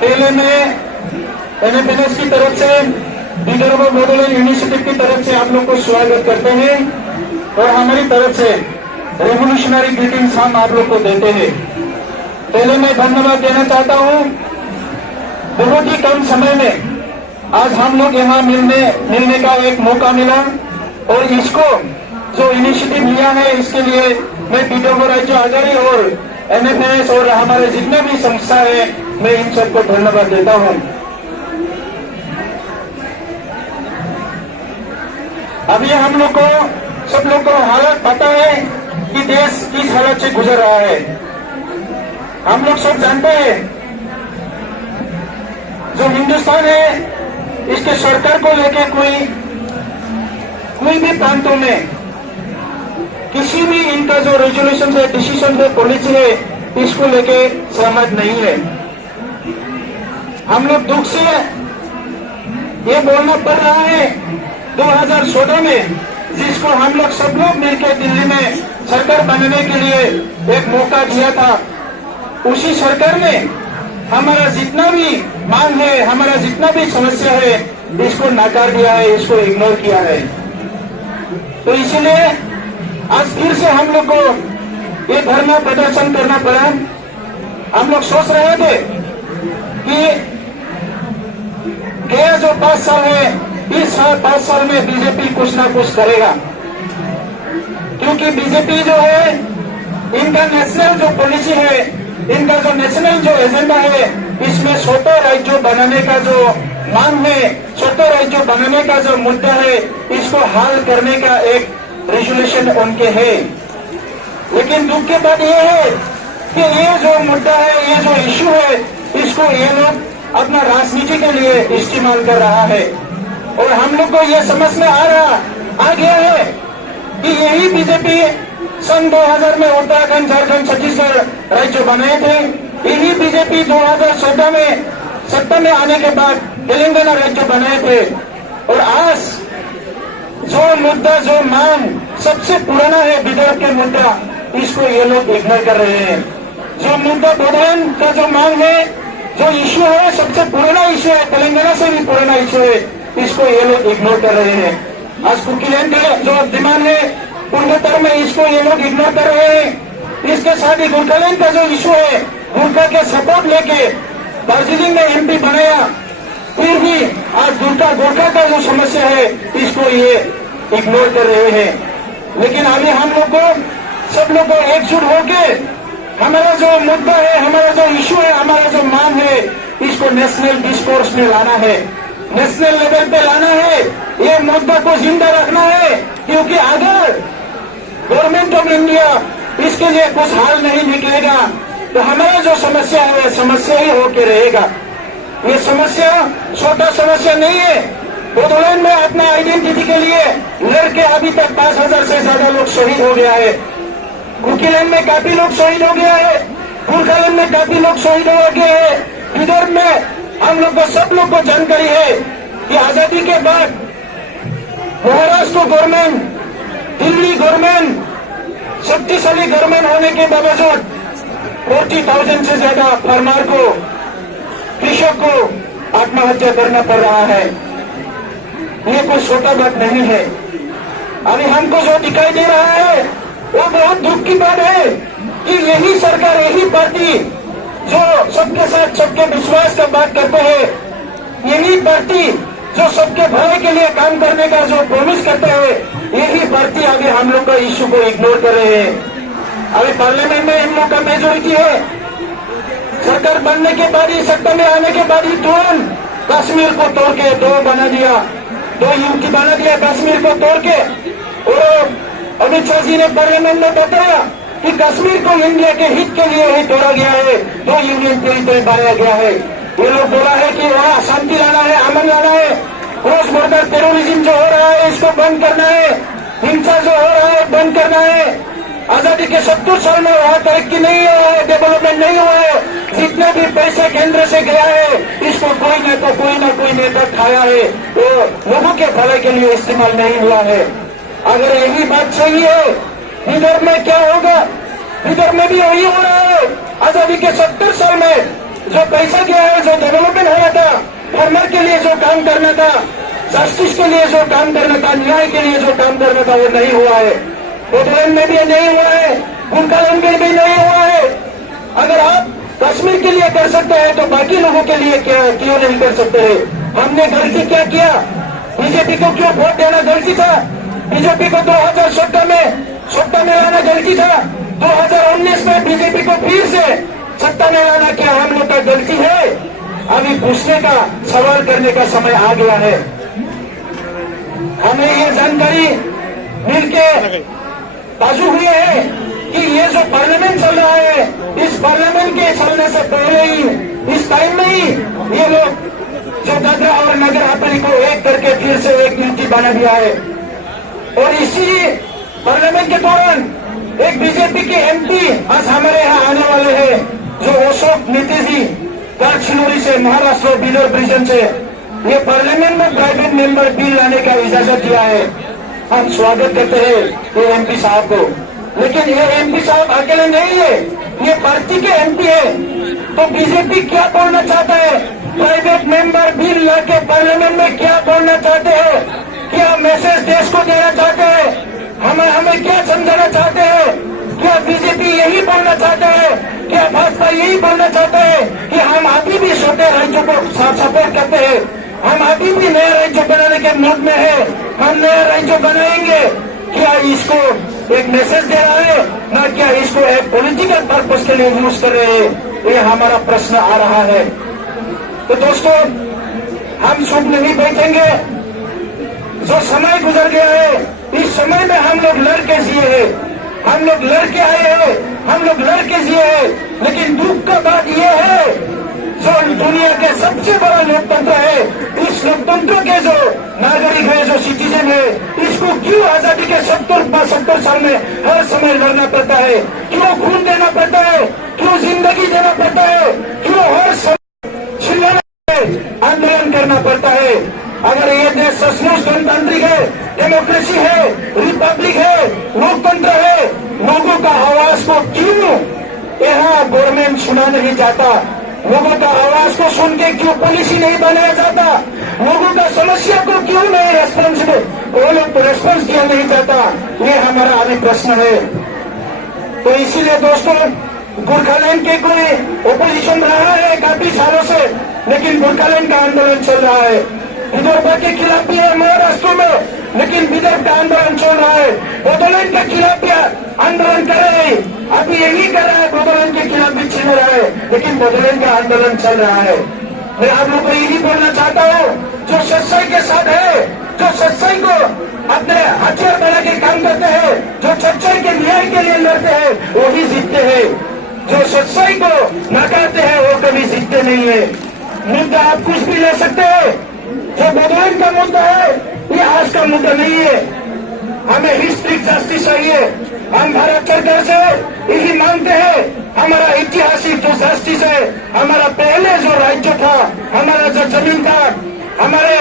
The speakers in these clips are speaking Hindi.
पहले में NFNS की तरफ से विदर्भ मॉडल इनिशिएटिव की तरफ से आप लोग को स्वागत करते हैं और हमारी तरफ से रेवोल्यूशनरी ग्रीटिंग्स हम आप लोग को देते हैं। पहले मैं धन्यवाद देना चाहता हूं, बहुत ही कम समय में आज हम लोग यहाँ मिलने का एक मौका मिला और इसको जो इनिशिएटिव लिया है इसके लिए मैं विदर्भ राज्य आजादी और NFNS और हमारे जितने भी संस्था है मैं इन सबको धन्यवाद देता हूं। अभी हम लोग को सब लोग को हालत पता है कि देश किस हालत से गुजर रहा है। हम लोग सब जानते हैं जो हिंदुस्तान है इसके सरकार को लेके कोई भी प्रांतों में किसी भी इनका जो रेजोल्यूशन है, डिसीजन है, पॉलिसी है, इसको लेके सहमत नहीं है। हम लोग दुख से ये बोलना पड़ रहा है 2016 में जिसको हम लोग सब लोग मिलकर दिल्ली में सरकार बनाने के लिए एक मौका दिया था, उसी सरकार ने हमारा जितना भी मांग है, हमारा जितना भी समस्या है, इसको नकार दिया है, इसको इग्नोर किया है। तो इसीलिए आज फिर से हम लोग को ये धरना प्रदर्शन करना पड़ा। हम लोग सोच रहे थे कि गया जो 5 साल है, इस 5 साल में बीजेपी कुछ ना कुछ करेगा, क्योंकि बीजेपी जो है इनका नेशनल जो पॉलिसी है, इनका जो नेशनल जो एजेंडा है, इसमें 17 राज्य बनाने का जो मांग है, 17 राज्य बनाने का जो मुद्दा है, इसको हल करने का एक रेजोल्यूशन उनके है। लेकिन दुख की बात यह है कि ये जो मुद्दा है, ये जो इश्यू है, इसको ये लोग अपना राजनीति के लिए इस्तेमाल कर रहा है। और हम लोग को ये समझ में आ गया है कि यही बीजेपी सन 2000 में उत्तराखंड, झारखंड, छत्तीसगढ़ राज्य बनाए थे। यही बीजेपी 2014 में सत्ता में आने के बाद तेलंगाना राज्य बनाए थे। और आज जो मुद्दा, जो मांग सबसे पुराना है विदर्भ के मुद्दा, इसको ये लोग इग्नोर कर रहे हैं। जो मुद्दा बोडोलैंड का जो मांग है, जो इश्यू है, सबसे पुराना इश्यू है, तेलंगाना से भी पुराना इश्यू है, इसको ये लोग इग्नोर कर रहे हैं। आज कुकीलैंड का जो डिमांड है पूर्वोत्तर में, इसको ये लोग इग्नोर कर रहे हैं। इसके साथ ही गोरखालैंड का जो इश्यू है, गोरखा के सपोर्ट लेके दार्जिलिंग में MP बनाया, फिर भी आज गोरखा का जो समस्या है, इसको ये इग्नोर कर रहे हैं। लेकिन अभी हम लोग को, सब लोग को एकजुट होके हमारा जो मुद्दा है, हमारा जो इश्यू है, हमारा जो मांग है, इसको नेशनल डिस्कोर्स में लाना है, नेशनल लेवल पे लाना है। ये मुद्दा को जिंदा रखना है, क्योंकि अगर गवर्नमेंट ऑफ इंडिया इसके लिए कुछ हल नहीं निकलेगा तो हमारा जो समस्या है, समस्या ही होके रहेगा। ये समस्या छोटा समस्या नहीं है। बोडोलैंड में अपना आइडेंटिटी के लिए लड़के अभी तक 5000 से ज्यादा लोग शहीद हो गया है। कुकीलैंड में काफी लोग शहीद हो गया है, गोरखालैंड में काफी लोग शहीद हो गए हैं। विदर्भ में हम लोग को, सब लोग को जानकारी है कि आजादी के बाद महाराष्ट्र गवर्नमेंट, दिल्ली गवर्नमेंट, शक्तिशाली गवर्नमेंट होने के बावजूद 40,000 से ज्यादा फार्मर को, कृषक को आत्महत्या करना पड़ रहा है। ये कोई छोटा बात नहीं है। अभी हमको जो दिखाई दे रहा है वो बहुत दुख की बात है कि यही सरकार, यही पार्टी जो सबके साथ सबके विश्वास का बात करते हैं, यही पार्टी जो सबके भले के लिए काम करने का जो प्रॉमिस करते हैं, यही पार्टी अभी हम लोग का इश्यू को इग्नोर कर रहे हैं। अभी पार्लियामेंट में हम लोग का मेजोरिटी है। सरकार बनने के बाद ही, सत्ता में आने के बाद ही तुरंत कश्मीर को तोड़ के 2 बना दिया, 2 यूनिट बना दिया कश्मीर को तोड़ के। और अमित शाह जी ने पार्लियामेंट में बताया कि कश्मीर को इंडिया के हित के लिए ही तोड़ा गया है, 2 यूनियन टेरिटरी बनाया गया है। ये लोग बोला है कि वहाँ शांति लाना है, अमन लाना है, रोजमर्रा टेररिज्म जो हो रहा है इसको बंद करना है, हिंसा जो हो रहा है बंद करना है। आजादी के 70 साल में वहाँ तरक्की नहीं हुआ है, डेवलपमेंट नहीं हुआ है। जितने भी पैसे केंद्र से गया है, इसको कोई ना कोई नेता खाया है, तो लोगों के भले के लिए इस्तेमाल नहीं हुआ है। अगर यही बात सही है, विदर्भ में क्या होगा? विदर्भ में भी वही हो रहा है। आजादी के 70 साल में जो पैसा गया है, जो डेवलपमेंट हो रहा था, फार्मर के लिए जो काम करना था, जस्टिस के लिए जो काम करना था, न्याय के लिए जो काम करना था, वो नहीं हुआ है। बोडोलैंड में भी नहीं हुआ है, गोरखालैंड में भी नहीं हुआ है। अगर आप कश्मीर के लिए कर सकते हैं तो बाकी लोगों के लिए क्यों नहीं कर सकते हैं? हमने गलती क्या किया? बीजेपी को क्यों वोट देना गलती था? बीजेपी को 2017 में सत्ता में लाना गलती था। 2019 में बीजेपी को फिर से सत्ता में लाना क्या हम लोग का गलती है? अभी पूछने का, सवाल करने का समय आ गया है। हमें ये जानकारी मिलके बाजू हुई है कि ये जो पार्लियामेंट चल रहा है, इस पार्लियामेंट के चलने से पहले ही, इस टाइम में ही ये लोग जो दादरा और नगर हवेली को एक करके फिर से एक नीति बना दिया है। और इसी पार्लियामेंट के दौरान एक बीजेपी के एमपी आज हमारे यहाँ आने वाले हैं, जो अशोक नीति जी गडचिरोली से, महाराष्ट्र बिदर रीजन से, ये पार्लियामेंट में प्राइवेट मेंबर बिल लाने का इजाजत दिया है। हम स्वागत करते हैं ये एमपी साहब को, लेकिन ये एमपी साहब अकेले नहीं है, ये पार्टी के एमपी है। तो बीजेपी क्या बोलना चाहता है? प्राइवेट मेंबर बिल लाके पार्लियामेंट में क्या बोलना चाहते हैं? क्या मैसेज देश को देना चाहते हैं? हमें क्या समझाना चाहते हैं? क्या बीजेपी यही बोलना चाहते हैं? क्या भाजपा यही बोलना चाहते हैं कि हम अभी भी छोटे राज्यों को सपोर्ट करते हैं, हम अभी भी नया राज्य बनाने के मूड में है, हम नया राज्य बनाएंगे? क्या इसको एक मैसेज दे रहा है, ना क्या इसको एक पॉलिटिकल पर्पस के लिए यूज कर रहे हैं? ये हमारा प्रश्न आ रहा है। तो दोस्तों, हम चुप नहीं बैठेंगे। जो समय गुजर गया है, इस समय में हम लोग लड़के जिए हैं, हम लोग लड़के आए हैं, हम लोग लड़के जिए हैं। लेकिन दुख का बात यह है, जो दुनिया के सबसे बड़ा लोकतंत्र है, इस लोकतंत्र के जो नागरिक है, जो सिटीजन है, इसको क्यों आजादी के 70 साल में हर समय लड़ना पड़ता है? क्यों खून देना पड़ता है? क्यों जिंदगी देना पड़ता है? क्यों हर समय आंदोलन करना पड़ता है? अगर ये देश सचमुच गणतांत्रिक है, डेमोक्रेसी है, रिपब्लिक है, लोकतंत्र है, लोगों का आवाज को क्यों यहाँ गवर्नमेंट सुना नहीं जाता? लोगों का आवाज को सुन के क्यों पॉलिसी नहीं बनाया जाता? लोगों का समस्या को क्यों नहीं रेस्पॉन्स किया नहीं जाता? ये हमारा अभी प्रश्न है। तो इसीलिए दोस्तों, गोरखालैंड के कोई ओपोजिशन रहा है काफी सालों से, लेकिन गोरखालैंड का आंदोलन चल रहा है। विदर्भ के खिलाफ भी है महाराष्ट्र में, लेकिन विदर्भ का आंदोलन चल रहा है। बोडोलैंड के खिलाफ भी आंदोलन कर रहे हैं, अभी यही कर रहा है, बोडोलैंड के खिलाफ भी छिड़ रहा है, लेकिन बोडोलैंड का आंदोलन चल रहा है। मैं आप लोग को यही बोलना चाहता हूँ, जो सच्चाई के साथ है, जो सच्चाई को अपने हथियार बना के काम करते हैं, जो सच्चाई के न्याय के लिए लड़ते हैं, वही जीतते हैं। जो सच्चाई को नकारते हैं, वो कभी जीतते नहीं है। मुद्दा आप कुछ भी ले सकते हैं, जो बोडोलैंड का मुद्दा है, ये आज का मुद्दा नहीं है। हमें हिस्ट्री जस्टिस चाहिए। हम भारत सरकार से यही मांगते हैं, हमारा ऐतिहासिक जो जस्टिस है, हमारा पहले जो राज्य था, हमारा जो जमीन था, हमारे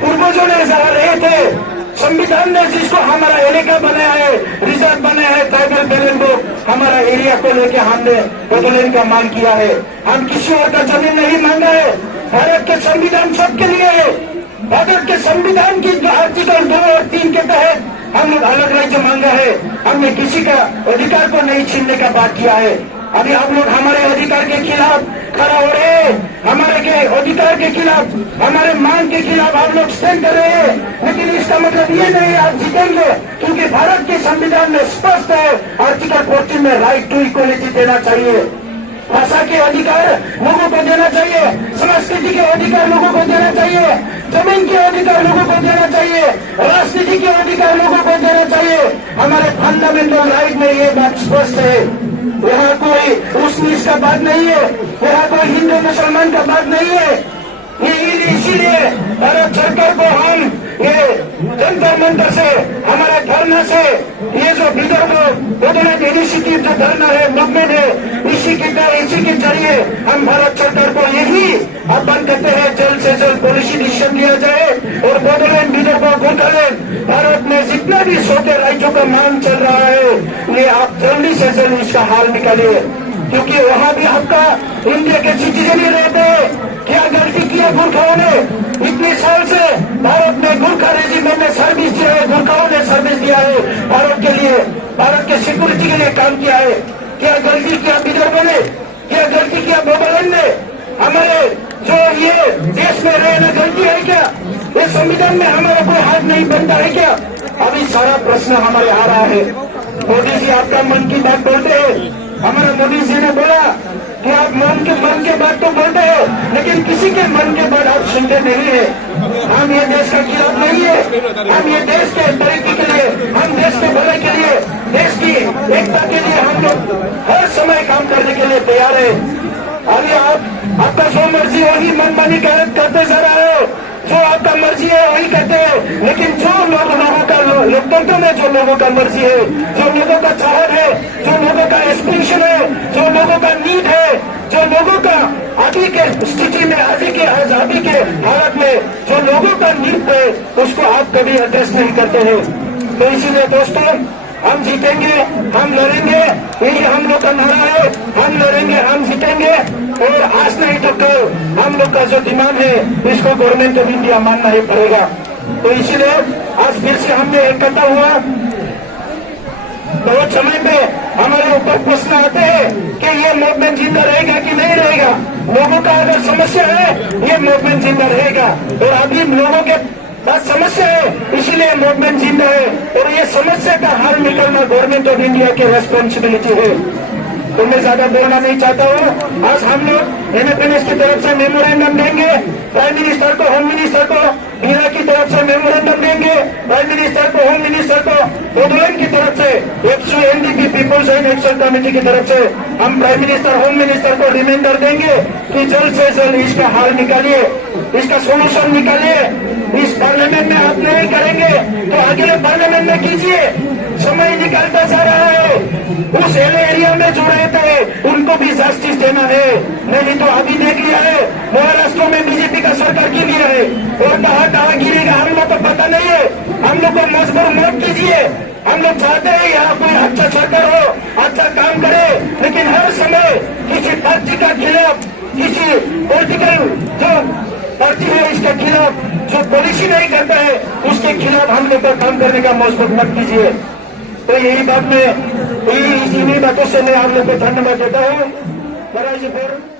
पूर्वजों ने जहाँ रहे थे, संविधान ने जिसको हमारा इलाका बनाया है, रिजर्व बनाया है, ट्राइबल बैलेंस को, हमारा एरिया को लेके हमने बोडोलैंड का मांग किया है। हम किसी और का जमीन नहीं मांगा है। भारत के संविधान सबके लिए है। भारत के संविधान की जो आर्टिकल 2 और 3 के तहत हम लोग अलग राज्य मांगा है। हमने किसी का अधिकार को नहीं छीनने का बात किया है। अभी आप लोग हमारे अधिकार के खिलाफ खड़ा हो रहे हैं, हमारे के अधिकार के खिलाफ, हमारे मांग के खिलाफ आप लोग स्टैंड कर रहे हैं, लेकिन इसका मतलब ये नहीं आप जीतेंगे, क्योंकि भारत के संविधान में स्पष्ट है, आर्टिकल 14 में राइट टू इक्वलिटी देना चाहिए। भाषा के अधिकार लोगों को देना चाहिए, संस्कृति के अधिकार लोगों को देना चाहिए, जमीन के अधिकार लोगों को देना चाहिए, राजनीति के अधिकार लोगों को देना चाहिए। हमारे फंडामेंटल राइट में ये बात स्पष्ट है। यहाँ कोई उस नीच का बात नहीं है, यहाँ कोई हिंदू मुसलमान का बात नहीं है। ये इसीलिए भारत सरकार को हम ये जंतर मंतर से, हमारा धरना से, ये जो विदर्भ बोडोलैंड इनिशिएटिव जो धरना है, मूवमेंट है, इसी के जरिए हम भारत सरकार को यही आह्वान करते हैं, जल्द से जल्द पॉलिसी डिसीजन लिया जाए और बोडोलैंड, विदर्भ, गोरखालैंड, भारत में जितना भी छोटे राज्यों का मांग चल रहा है, ये आप जल्दी से जल्द इसका हाल निकालिए, क्योंकि वहाँ भी आपका इंडिया के सिटीजन ही रहते हैं। दिया है, भारत के लिए, भारत के सिक्योरिटी के लिए काम किया है। क्या गलती किया विदर्भ ने, क्या गलती किया बोबलन ने? हमारे जो ये देश में रहना गलती है क्या? ये संविधान में हमारा कोई हाथ नहीं बनता है क्या? अभी सारा प्रश्न हमारे आ रहा है। मोदी जी आपका मन की बात बोलते हैं, हमारा मोदी जी ने बोला कि आप मन के बात तो बोलते हो, लेकिन किसी के मन के बात आप सुनते नहीं है। हम ये देश का खिलाफ नहीं है, हम ये देश के तरक्की के लिए, हम देश के भलाई के लिए, देश की एकता के लिए हम लोग हर समय काम करने के लिए तैयार है। अभी आपका जो मर्जी वही मनमानी करते जा रहे हो, जो आपका मर्जी है वही करते हैं, लेकिन जो लोगों का लोकतंत्र में जो लोगों का मर्जी है, जो लोगों का चाहत है, जो लोगों का एस्पिरेशन है, जो लोगों का नीड है, जो लोगों का अभी के स्थिति में, अभी के आजादी के हालत में जो लोगों का नीड है, उसको आप कभी एड्रेस नहीं करते हैं। तो इसीलिए दोस्तों, हम जीतेंगे, हम लड़ेंगे, यही हम लोग का नारा है। हम लड़ेंगे, हम जीतेंगे, और आज नहीं तो कल हम लोग का जो डिमांड है इसको गवर्नमेंट ऑफ इंडिया मानना ही पड़ेगा। तो इसीलिए आज फिर से हमने इकट्ठा हुआ। बहुत समय पे हमारे ऊपर प्रश्न आते हैं कि ये मूवमेंट जिंदा रहेगा कि नहीं रहेगा। लोगों का अगर समस्या है, ये मूवमेंट जिंदा रहेगा, और अभी लोगों के बस समस्या है, इसीलिए मूवमेंट जिंदा है, और ये समस्या का हल निकलना गवर्नमेंट ऑफ इंडिया की रेस्पॉन्सिबिलिटी है। तो मैं ज्यादा बोलना नहीं चाहता हूँ। आज हम लोग एनएफएनएस की तरफ से मेमोरेंडम देंगे, प्राइम मिनिस्टर को, होम मिनिस्टर को, मीरा की तरफ से मेमोरेंडम देंगे, प्राइम मिनिस्टर को, होम मिनिस्टर को, बोडोलैंड की तरफ से, NDP people's and action committee की तरफ से हम प्राइम मिनिस्टर, होम मिनिस्टर को रिमाइंडर देंगे कि जल्द से जल्द इसका हल निकालिए, इसका सोल्यूशन निकालिए। इस पार्लियामेंट में आप नहीं करेंगे तो अगले पार्लियामेंट में कीजिए। समय निकलता जा रहा है, उस एरिया में जो रहते हैं उनको भी जस्टिस देना है। नहीं तो अभी देख लिया है, महाराष्ट्र में बीजेपी का सरकार गिर गया है, और कहाँ गिरेगा हम लोग को पता नहीं है। हम लोग को मजबूर मत कीजिए। हम लोग चाहते हैं यहाँ कोई अच्छा सरकार हो, अच्छा काम करे, लेकिन हर समय किसी पार्टी का खिलाफ, किसी पॉलिटिकल जो पार्टी है इसके खिलाफ जो पॉलिसी नहीं करता है, उसके खिलाफ हम लोग का काम करने का मजबूर मत कीजिए। तो यही बात में, इन्हीं बातों से मैं आप लोग को धन्यवाद देता हूँ।